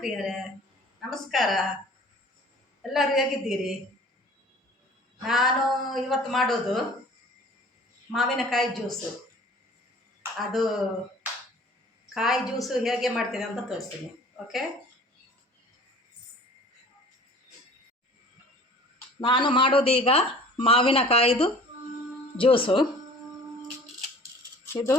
ಪ್ರಿಯರೇ, ನಮಸ್ಕಾರ. ಎಲ್ಲರೂ ಹೇಗಿದ್ದೀರಿ? ನಾನು ಇವತ್ತು ಮಾಡೋದು ಮಾವಿನಕಾಯಿ ಜ್ಯೂಸು. ಅದು ಕಾಯಿ ಜ್ಯೂಸು ಹೇಗೆ ಮಾಡ್ತೀನಿ ಅಂತ ತೋರಿಸ್ತೀನಿ. ಓಕೆ, ನಾನು ಮಾಡೋದೀಗ ಮಾವಿನಕಾಯಿದು ಜ್ಯೂಸು. ಇದು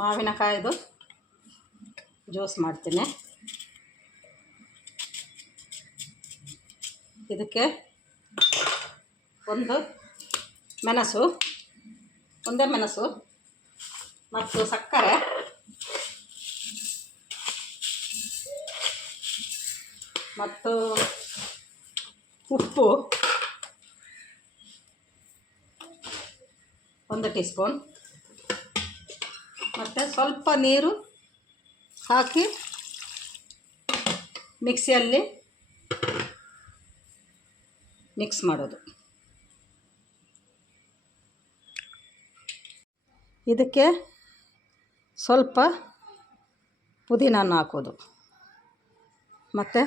ಮಾವಿನಕಾಯಿದು ಜ್ಯೂಸ್ ಮಾಡ್ತೀನಿ. ಇದಕ್ಕೆ ಒಂದೇ ಮೆಣಸು ಮತ್ತು ಸಕ್ಕರೆ ಮತ್ತು ಉಪ್ಪು 1 ಟೀ ಸ್ಪೂನ್ ಮತ್ತು ಸ್ವಲ್ಪ ನೀರು ಹಾಕಿ ಮಿಕ್ಸಿಯಲ್ಲಿ ಮಿಕ್ಸ್ ಮಾಡೋದು. ಇದಕ್ಕೆ ಸ್ವಲ್ಪ ಪುದೀನನ್ನು ಹಾಕೋದು ಮತ್ತು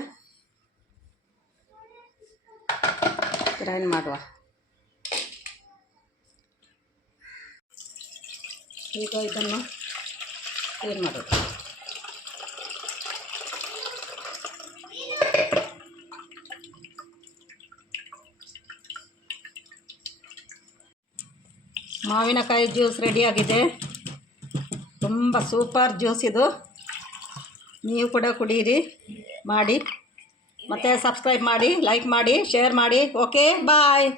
ಗ್ರೈಂಡ್ ಮಾಡುವ. ಈಗ ಇದನ್ನು ಏನು ಮಾಡೋದು? ಮಾವಿನಕಾಯಿ ಜ್ಯೂಸ್ ರೆಡಿಯಾಗಿದೆ. ತುಂಬ ಸೂಪರ್ ಜ್ಯೂಸ್ ಇದು. ನೀವು ಕೂಡ ಕುಡೀರಿ, ಮಾಡಿ. ಮತ್ತು ಸಬ್ಸ್ಕ್ರೈಬ್ ಮಾಡಿ, ಲೈಕ್ ಮಾಡಿ, ಶೇರ್ ಮಾಡಿ. ಓಕೆ, ಬಾಯ್.